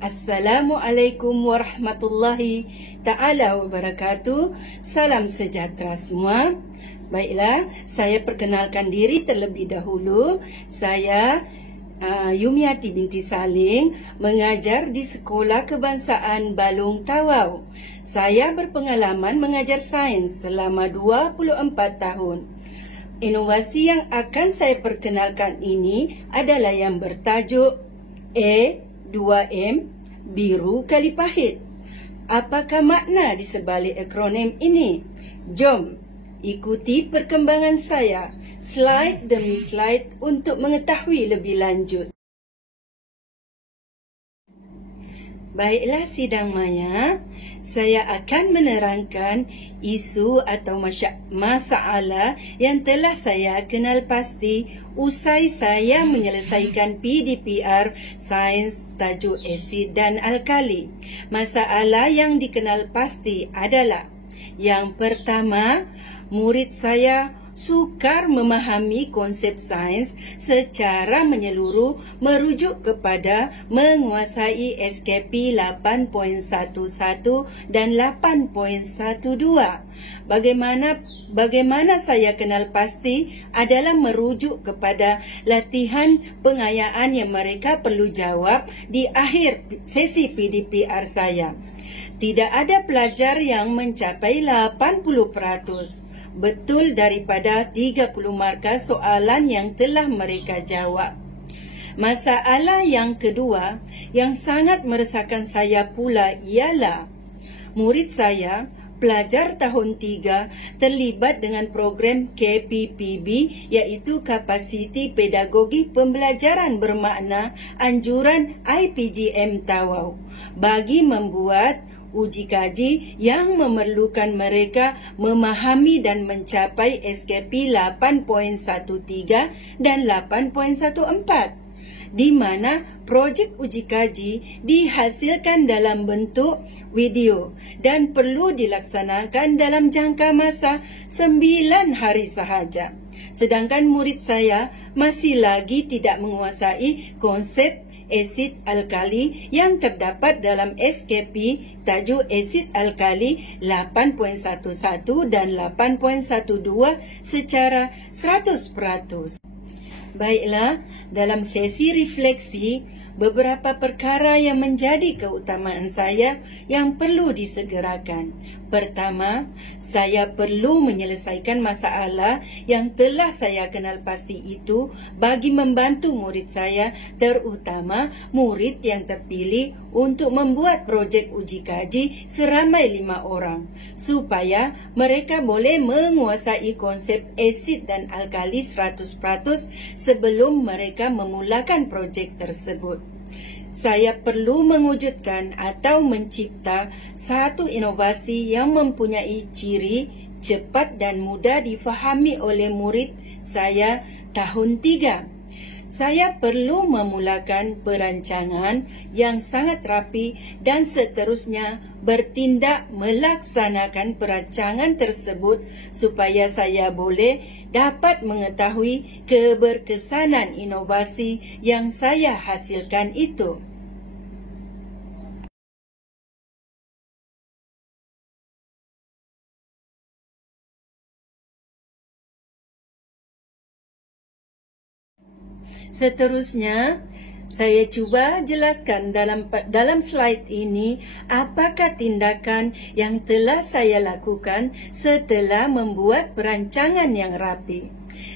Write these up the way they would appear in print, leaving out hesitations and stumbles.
Assalamualaikum warahmatullahi ta'ala wabarakatuh. Salam sejahtera semua. Baiklah, saya perkenalkan diri terlebih dahulu. Saya Yumiati binti Saling, mengajar di Sekolah Kebangsaan Balong Tawau. Saya berpengalaman mengajar sains selama 24 tahun. Inovasi yang akan saya perkenalkan ini adalah yang bertajuk E2M, biru kali pahit. Apakah makna di sebalik akronim ini? Jom ikuti perkembangan saya slide demi slide untuk mengetahui lebih lanjut. Baiklah sidang maya, saya akan menerangkan isu atau masalah yang telah saya kenal pasti usai saya menyelesaikan PDPR Sains tajuk asid dan alkali. Masalah yang dikenal pasti adalah: yang pertama, murid saya sukar memahami konsep sains secara menyeluruh merujuk kepada menguasai SKP 8.11 dan 8.12. Bagaimana saya kenal pasti adalah merujuk kepada latihan pengayaan yang mereka perlu jawab di akhir sesi PDPR saya. Tidak ada pelajar yang mencapai 80%. Betul daripada 30 markah soalan yang telah mereka jawab. Masalah yang kedua yang sangat meresahkan saya pula ialah murid saya, pelajar tahun 3, terlibat dengan program KPPB, iaitu Kapasiti Pedagogi Pembelajaran Bermakna Anjuran IPGM Tawau, bagi membuat uji kaji yang memerlukan mereka memahami dan mencapai SKP 8.13 dan 8.14, di mana projek uji kaji dihasilkan dalam bentuk video dan perlu dilaksanakan dalam jangka masa 9 hari sahaja. Sedangkan murid saya masih lagi tidak menguasai konsep asid alkali yang terdapat dalam SKP tajuk asid alkali 8.11 dan 8.12 secara 100%. Baiklah, dalam sesi refleksi, beberapa perkara yang menjadi keutamaan saya yang perlu disegerakan. Pertama, saya perlu menyelesaikan masalah yang telah saya kenal pasti itu bagi membantu murid saya, terutama murid yang terpilih untuk membuat projek uji kaji seramai 5 orang, supaya mereka boleh menguasai konsep asid dan alkali 100% sebelum mereka memulakan projek tersebut. Saya perlu mewujudkan atau mencipta satu inovasi yang mempunyai ciri cepat dan mudah difahami oleh murid saya tahun 3. Saya perlu memulakan perancangan yang sangat rapi dan seterusnya bertindak melaksanakan perancangan tersebut supaya saya boleh dapat mengetahui keberkesanan inovasi yang saya hasilkan itu. Seterusnya, saya cuba jelaskan dalam slide ini apakah tindakan yang telah saya lakukan setelah membuat perancangan yang rapi.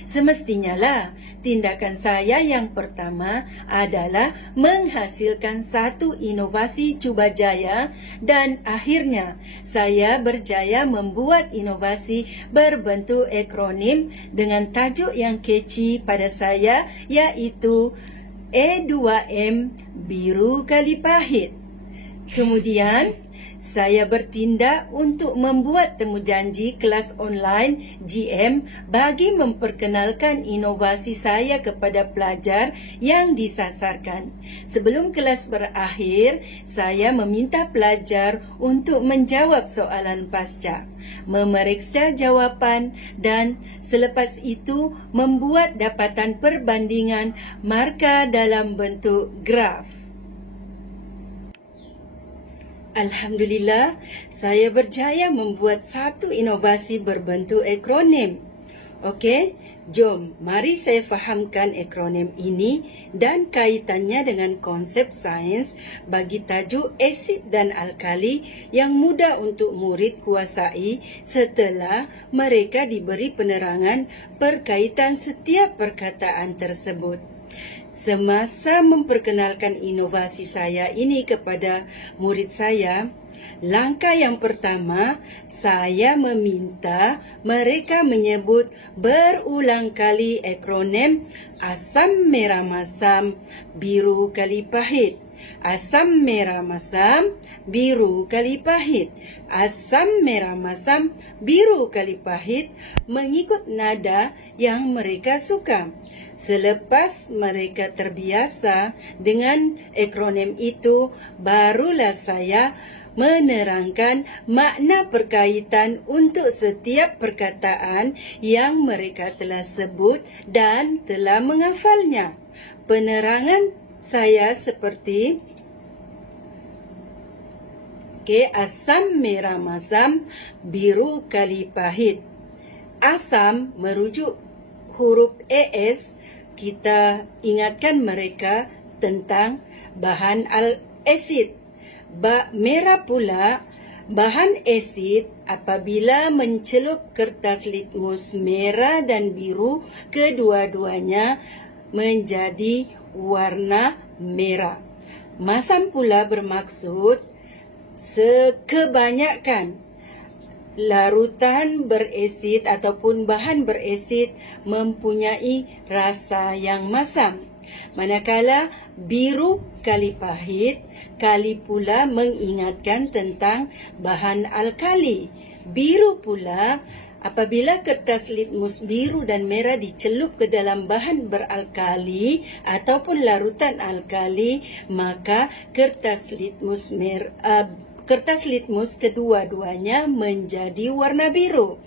Semestinya lah, tindakan saya yang pertama adalah menghasilkan satu inovasi cuba jaya, dan akhirnya saya berjaya membuat inovasi berbentuk akronim dengan tajuk yang catchy pada saya, iaitu E2M, biru kali pahit. Kemudian saya bertindak untuk membuat temujanji kelas online GM bagi memperkenalkan inovasi saya kepada pelajar yang disasarkan. Sebelum kelas berakhir, saya meminta pelajar untuk menjawab soalan pasca, memeriksa jawapan, dan selepas itu membuat dapatan perbandingan markah dalam bentuk graf. Alhamdulillah, saya berjaya membuat satu inovasi berbentuk akronim. Okey, jom mari saya fahamkan akronim ini dan kaitannya dengan konsep sains bagi tajuk asid dan alkali yang mudah untuk murid kuasai setelah mereka diberi penerangan berkaitan setiap perkataan tersebut. Semasa memperkenalkan inovasi saya ini kepada murid saya, langkah yang pertama, saya meminta mereka menyebut berulang kali akronim asam merah masam, biru kali pahit. Asam merah masam, biru kali pahit. Asam merah masam, biru kali pahit mengikut nada yang mereka suka. Selepas mereka terbiasa dengan akronim itu, barulah saya menerangkan makna perkaitan untuk setiap perkataan yang mereka telah sebut dan telah menghafalnya. Penerangan saya seperti asam merah masam, biru kali pahit. Asam merujuk huruf AS, kita ingatkan mereka tentang bahan asid. Merah pula, bahan asid apabila mencelup kertas litmus merah dan biru, kedua-duanya menjadi warna merah. Masam pula bermaksud sekebanyakan larutan berasid ataupun bahan berasid mempunyai rasa yang masam. Manakala biru kali pahit kali pula mengingatkan tentang bahan alkali. Biru pula apabila kertas litmus biru dan merah dicelup ke dalam bahan beralkali ataupun larutan alkali, maka kertas litmus kedua-duanya menjadi warna biru.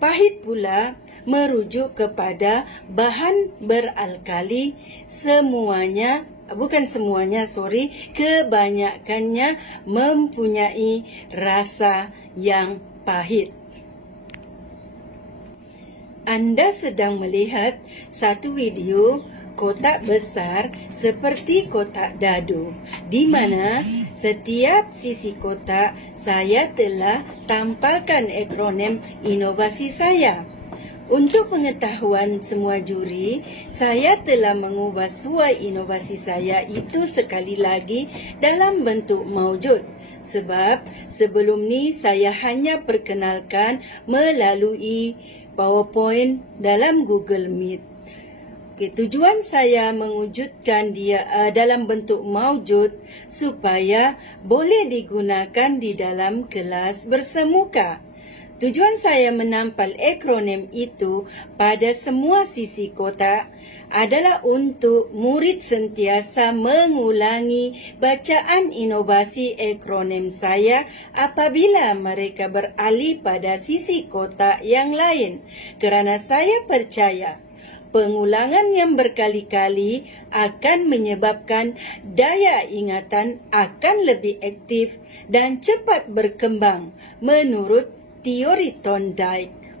Pahit pula merujuk kepada bahan beralkali, kebanyakannya mempunyai rasa yang pahit. Anda sedang melihat satu video kotak besar seperti kotak dadu, di mana setiap sisi kotak saya telah tampalkan akronim inovasi saya. Untuk pengetahuan semua juri, saya telah mengubah suai inovasi saya itu sekali lagi dalam bentuk maujud. Sebab sebelum ni saya hanya perkenalkan melalui PowerPoint dalam Google Meet. Tujuan saya mewujudkan dia dalam bentuk maujud supaya boleh digunakan di dalam kelas bersemuka. Tujuan saya menampal akronim itu pada semua sisi kotak adalah untuk murid sentiasa mengulangi bacaan inovasi akronim saya apabila mereka beralih pada sisi kotak yang lain. Kerana saya percaya pengulangan yang berkali-kali akan menyebabkan daya ingatan akan lebih aktif dan cepat berkembang menurut teori Thorndike.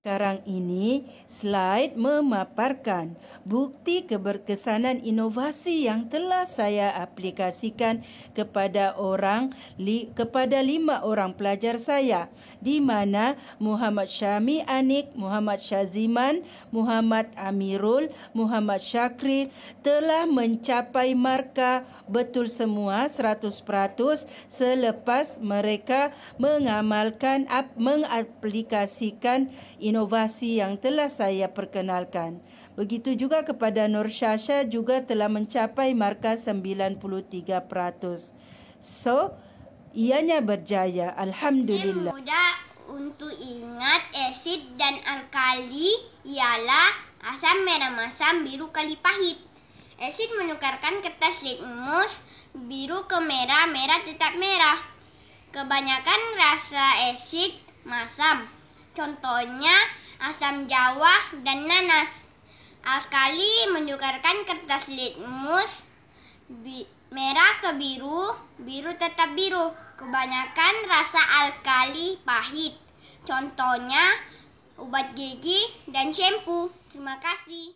Sekarang ini, slide memaparkan bukti keberkesanan inovasi yang telah saya aplikasikan kepada 5 orang pelajar saya, di mana Muhammad Syami Anik, Muhammad Syaziman, Muhammad Amirul, Muhammad Syakri telah mencapai markah betul semua 100% selepas mereka mengaplikasikan inovasi yang telah saya perkenalkan. Begitu juga kepada Nur Syasha juga telah mencapai markah 93%. So, ianya berjaya. Alhamdulillah. Mudah untuk ingat asid dan alkali ialah asam merah masam, biru kali pahit. Asid menukarkan kertas litmus biru ke merah, merah tetap merah. Kebanyakan rasa asid masam. Contohnya asam jawa dan nanas. Alkali menukarkan kertas litmus Merah ke biru, biru tetap biru. Kebanyakan rasa alkali pahit. Contohnya obat gigi dan shampoo. Terima kasih.